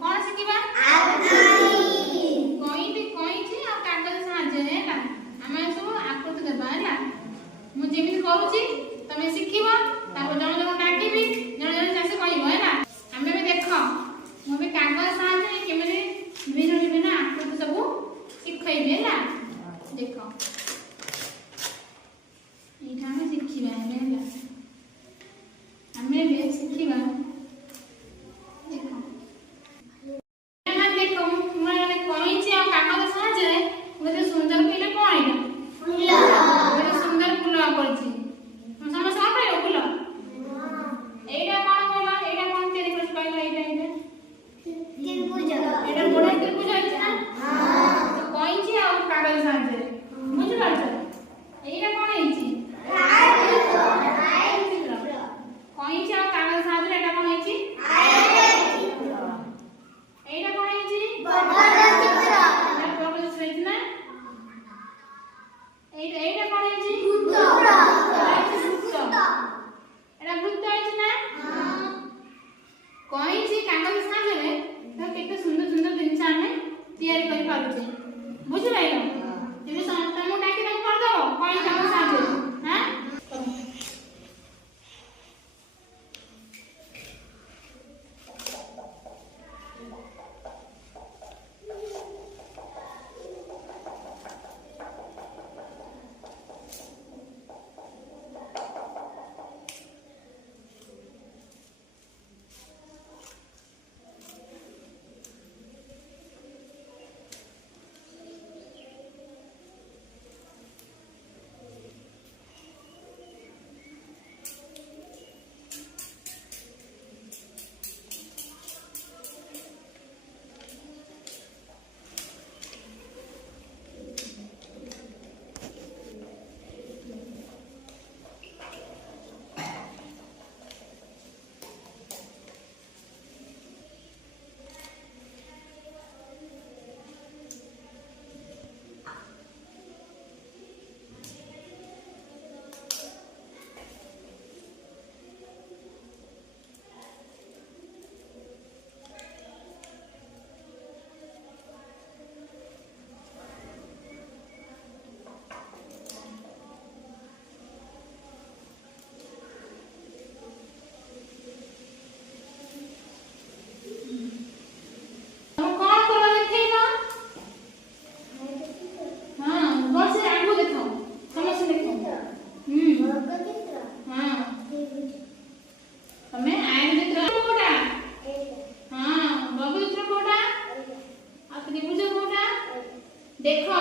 कौन शिखिबा कईची आ कागज साहाय्य हैला आमे सब आकृति देबा हैला मु जेमिति करूची तमे शिखिबा तापर जण जण डाकिबी जण जण चासे कहइबो हैला आमे भी देखो मु भी कागज साहाय्य केमिति भिन्न भिन्न आकृति सब शिखइबे हैला देखो एठा में शिखिबा हैला आमे भी शिखिबा देखो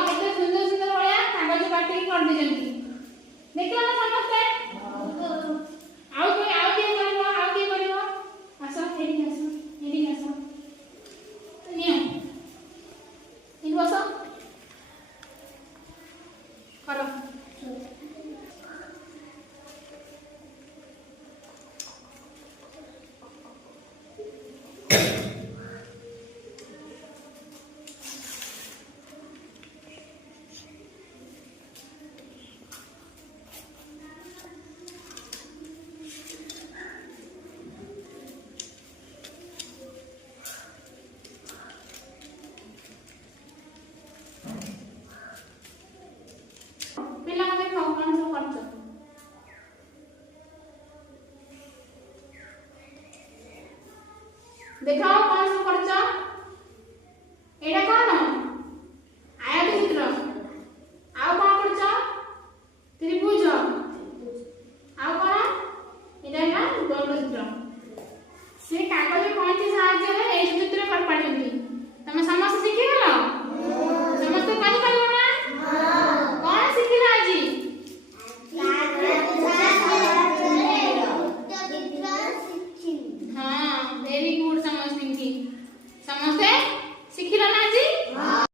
केते सुंदर सुंदर भलिया कागज काटी कर दिजंती देखला ना समझते आउ के करबो आसो एडी आसो निया इन बसो करो देखाओ कौन सा करछ एडा कोन